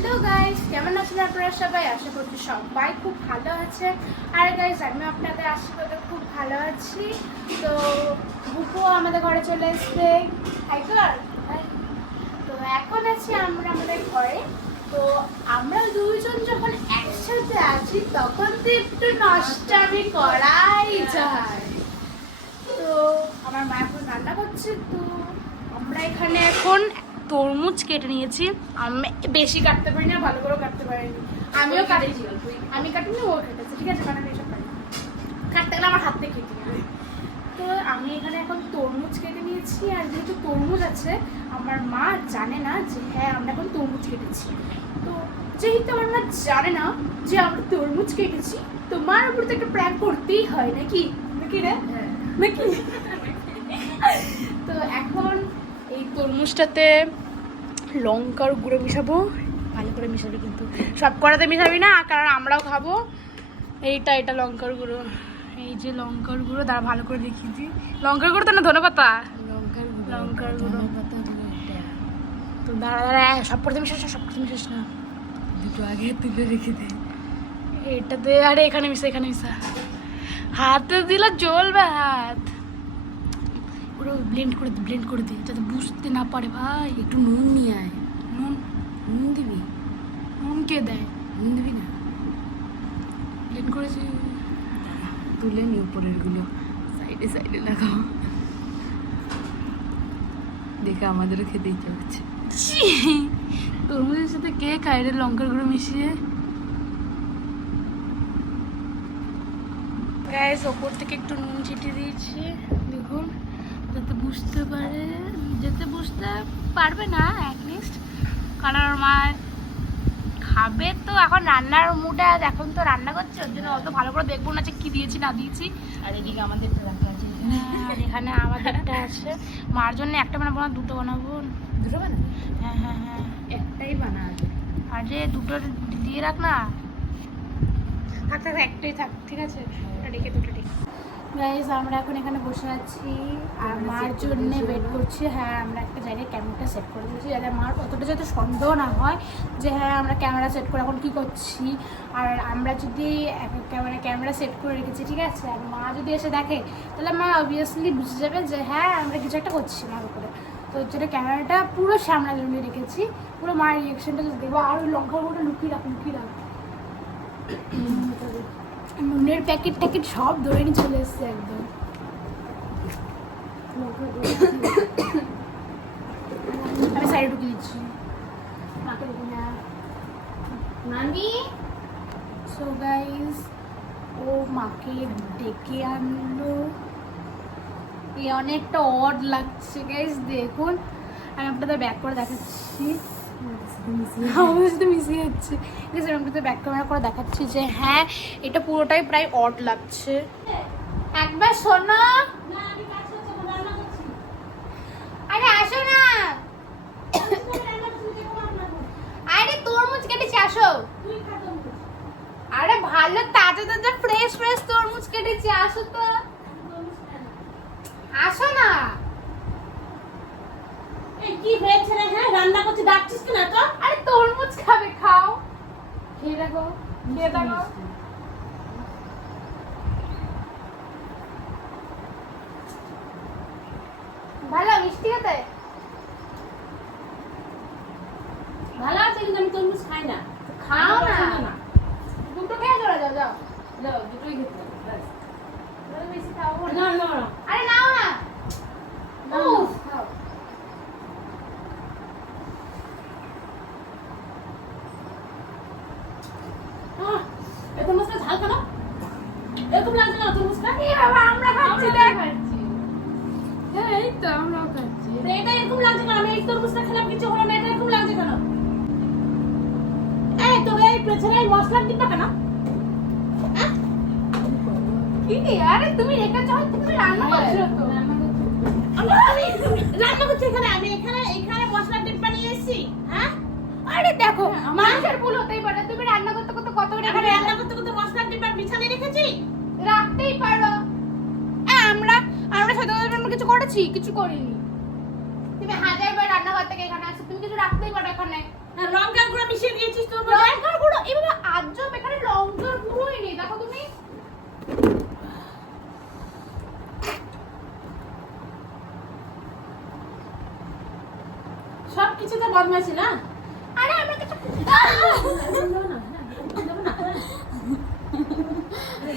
Hello guys, কেমন আছেন আপনারা সবাই? আশা করছি সবাই খুব ভালো আছেন। আর গাইস, আমি আপনাদের আশীর্বাদে খুব ভালো আছি। তো বুকু আমাদের ঘরে চলে এসছে। তো এখন আছি আমরা আমাদের ঘরে। তো আমরা দুইজন যখন একসাথে আছি তখন তো একটু নষ্টামি করাই যায়। তো আমার মা এখন রান্না করছে। তো আমরা এখানে এখন তরমুজ কেটে নিয়েছি। আমি বেশি কাটতে পারি না, ভালো করে কাটতে পারিনি। আমিও কাটেছি, আমি কাটিনি, ও কেটেছে। ঠিক আছে, কাটানো এসব পারি কাটতে গেলে আমার হাত থেকে কেটে যাবে। তো আমি এখানে এখন তরমুজ কেটে নিয়েছি। আর যেহেতু তরমুজ আছে, আমার মা জানে না যে হ্যাঁ আমরা এখন তরমুজ কেটেছি। তো যেহেতু আমার মা জানে না যে আমরা তরমুজ কেটেছি, তো মার উপর তো একটা প্র্যাঙ্ক করতেই হয় নাকি নাকি রে নাকি। তো এখন এই তরমুজটাতে লঙ্কার গুঁড়ো মিশাবো, ভালো করে মিশাবি কিন্তু, সব করাতে মিশাবি না, কারণ আমরাও খাবো। এটা লঙ্কার গুঁড়ো, এই যে লঙ্কার গুঁড়ো, দাঁড়া ভালো করে দেখিয়ে দিই। লঙ্কার গুঁড়ো তো না, ধনেপাতা, লঙ্কার গুঁড়ো। তো দাঁড়া সব করতে মিশাস, সব করতে মিশাস না, দুটো আগে তুলে রেখে দে। এটাতে আরে এখানে মিশা, হাতে দিলে জ্বলবে হাত। পুরো ব্লেন্ড করে দে যাতে বুঝতে না পারে। ভাই একটু নুন নিয়ে আয়। নুন দিবি? নুন কে দেয়? নুন দিবি না? ব্লেন্ড করেছি, তুলে নি উপরের গুলো, সাইডে লাগাও। দেখে আমাদেরও খেতে ইচ্ছে হচ্ছে। তরমুজের সাথে কে খায় রে লঙ্কার গুঁড়ো মিশিয়ে? গ্যাস ওপর থেকে একটু নুন ছিটিয়ে দিয়েছি, দেখুন, যাতে বুঝতে পারবে না অ্যাটলিস্ট। কারণ আমার মা খাবে তো, এখন রান্নার মুডে, এখন তো রান্না করছে, ওর জন্য অত ভালো করে দেখবো না যে কি দিয়েছি না দিয়েছি। আর এদিকে আমাদের রাখা আছে, আর এখানে আমাদেরটা আছে। মার জন্য একটা বানাবো না, দুটো বানাবো। দুটো বানাবি? হ্যাঁ, একটাই বানাবে। আরে দুটো দিয়ে রাখ না, থাক একটাই থাক, ঠিক আছে, দুটো রেখে। গাইস, আমরা এখন এখানে বসে আছি আর মার জন্য ওয়েট করছি। হ্যাঁ, আমরা একটা জায়গায় ক্যামেরাটা সেট করে দিয়েছি যাতে মার অতটা যাতে সন্দেহ না হয় যে হ্যাঁ আমরা ক্যামেরা সেট করে এখন কী করছি। আর আমরা যদি ক্যামেরা সেট করে রেখেছি, ঠিক আছে, আর মা যদি এসে দেখে, তাহলে মা অবভিয়াসলি বুঝে যাবে যে হ্যাঁ আমরা কিছু একটা করছি মার উপরে। তো ওর জন্য ক্যামেরাটা পুরো সামনে রেখেছি, পুরো মায়ের রিয়েকশনটা যদি দেখবো। আর ওই লঙ্কার গুঁড়োটা লুকিয়ে রাখ। নুনের প্যাকেট সব ধরে নিয়ে চলে এসছে একদম। আমি সাইডে ঢুকিয়ে দিচ্ছি, মাকে ঢুকি না নানি। সো গাইস, ও মাকে ডেকে আনলো। এই অনেকটা অড লাগছে গাইস, দেখুন আমি আপনাদের ব্যাক করে দেখাচ্ছি। আমার সাথে মিশে যাচ্ছে, ঠিক আছে, আমি ব্যাক ক্যামেরা করে দেখাচ্ছি যে হ্যাঁ এটা পুরোটাই প্রায় অড লাগছে। একবার শোনো, আরে আসো না, আরে তরমুজ কেটেছি, আসো। আরে ভালো তাজা ফ্রেশ তরমুজ কেটেছি, আসো তো, আসো না। কি হয়েছে রে? হ্যাঁ, রান্না করতে ডাকছিস কিনা তো? আরে তরমুজ খাবে, খাও, খেয়ে দেখো। ভালো মিষ্টি খেতে, ভালো আছে, কিন্তু আমি তরমুজ খাই না। খাও না, দুটো খেয়ে চলে যাও, যাও দুটোই খেতে হবে, ব্যাস। বেশি খাবো না। আরে নাও না, উফ, খাও। এই তরমুজটা ঝাল কেন? এরকম লাগছে না তরমুজটা? এই বাবা, আমরা খাচ্ছি, দেখ। হ্যাঁ, এই তো আমরাও খাচ্ছি। এটা এরকম লাগছে কেন? আমি এই তরমুজটা খেলাম, কিছু হলো না, এটা এরকম লাগছে কেন? এই তো এই পেছনে এই মশলা দিবা কেন? কি আরে তুমি রেখেছো, তুমি রান্না করছো তো। রান্না করছি এখানে, আমি এখানে মশলা ডিব্বা নিয়ে এসেছি। হ্যাঁ, আরে দেখো, মানুষের ভুল হতেই পারে, তুমি রান্না করতে কত এখানে রান্না করতে মশলা ডিব্বা বিছানে রেখেছি, রাখতেই পারো। আমরা সাধারণত কিছু করেছি? কিছু করিনি। তুমি হাজারবার রান্নাঘর থেকে এখানে আসছো, তুমি কিছু রাখতেই পারো এখানে। লঙ্কার গুঁড়ো মিশিয়ে দিয়েছি। গুঁড়ো লঙ্কার গুঁড়ো এভাবে আজব এখানে লঙ্কার গুঁড়োই নেই দেখো তুমি সব কিছুতে বদমাইছি না আরে আমরা কিছু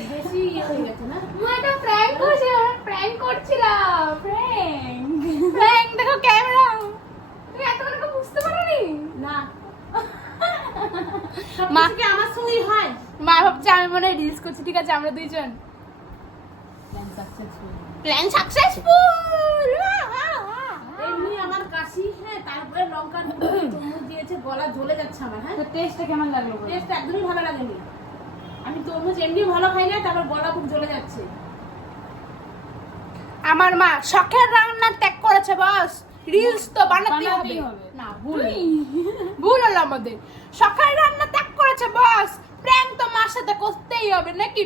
বেশি ইয়ে হয়ে গেছে না এটা প্র্যাঙ্ক করেছি প্র্যাঙ্ক করছিলাম ফ্রেন্ড প্র্যাঙ্ক দেখো ক্যামেরা তুমি এতটা বুঝতে পারোনি না মা- সব কি আমার সঙ্গেই হয় মা ভাবছে আমি মনে হয় রিলস করছি ঠিক আছে আমরা দুইজন প্ল্যান সাকসেসফুল এমনি আমার কাশি হ্যাঁ তারপরে লঙ্কার গুঁড়ো তরমুজ দিয়েছে গলা জ্বলে যাচ্ছে আমার হ্যাঁ তো টেস্টটা কেমন লাগলো বলো? টেস্ট একদমই ভালো লাগেনি আমি তরমুজ এমনি ভালো খাই না তারপর গলা খুব জ্বলে যাচ্ছে আমার মা শখের রান্না ত্যাগ করেছে বস রিলস তো বানাতেই বানাতেই হবে হবে। না ভুল ভুল হলো আমাদের শখের রান্না ত্যাগ করেছে বস প্র্যাঙ্ক তো মার সাথে করতেই হবে নাকি